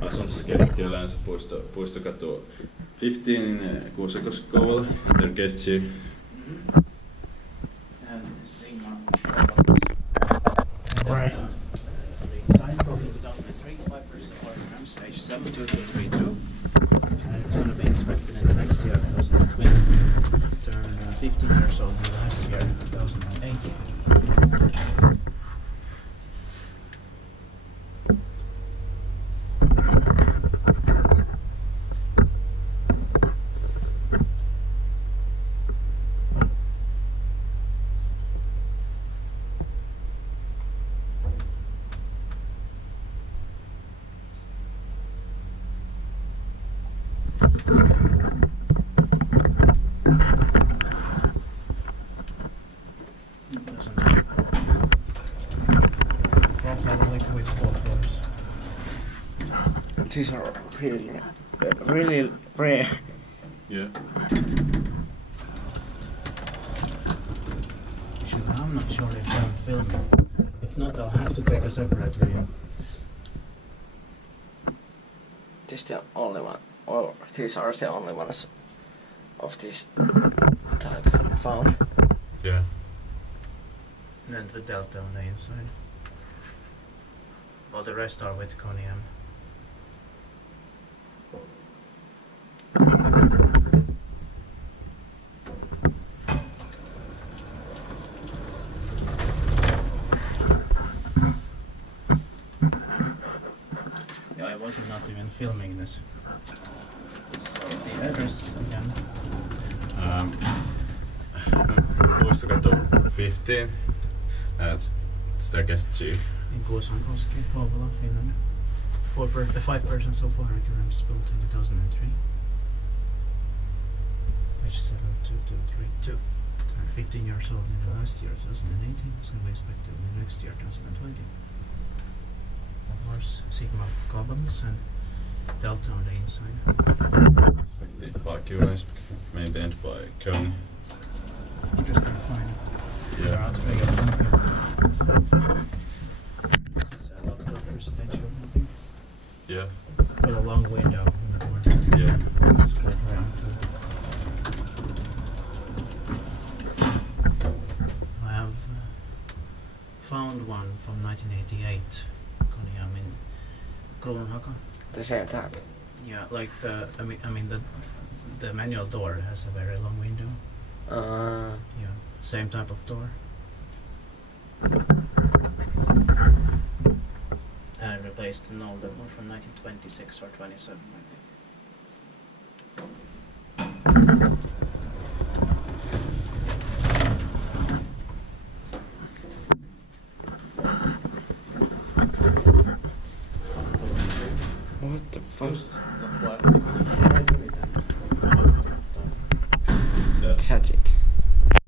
Asunnossa kehitti yleensä Puistokatu 15 in Kuusankoski, Kouvola. Their guest chief. And Sigma. Right. The sign from 2003, 5% kilograms, stage 72232. And it's going to be inspected in the next year, 2020. Turn 15 years old in the last year, 2018. These are really rare. Yeah. Actually, I'm not sure if I'm filming. If not, I'll have to take a separate video. This the only one, or these are the only ones of this type found. Yeah. And the delta on the inside. All the rest are with Kone. Yeah, I wasn't not even filming this. So the address again. Puistokatu 15. That's their guest chief. In Kuusankoski, Kouvola, Finland. 5% sulfur kilograms built in 2003. Page 72232. Turned 15 years old in the last year, 2018. It's going to be inspected in the next year, 2020. Of course, Sigma carbons and delta on the inside. Inspected by Kiwa, maintained by Kone. Interesting find. Yeah. There are three of them here. This is a lot of residential building. Yeah. With a long window in the door. Yeah. It's quite round too. I have found one from 1988. Kone in Kouvola. The same type. Yeah, like I mean the manual door has a very long window. Yeah, same type of door. And replaced an older one from 1926 or 27, I think. What the fuck? Look what?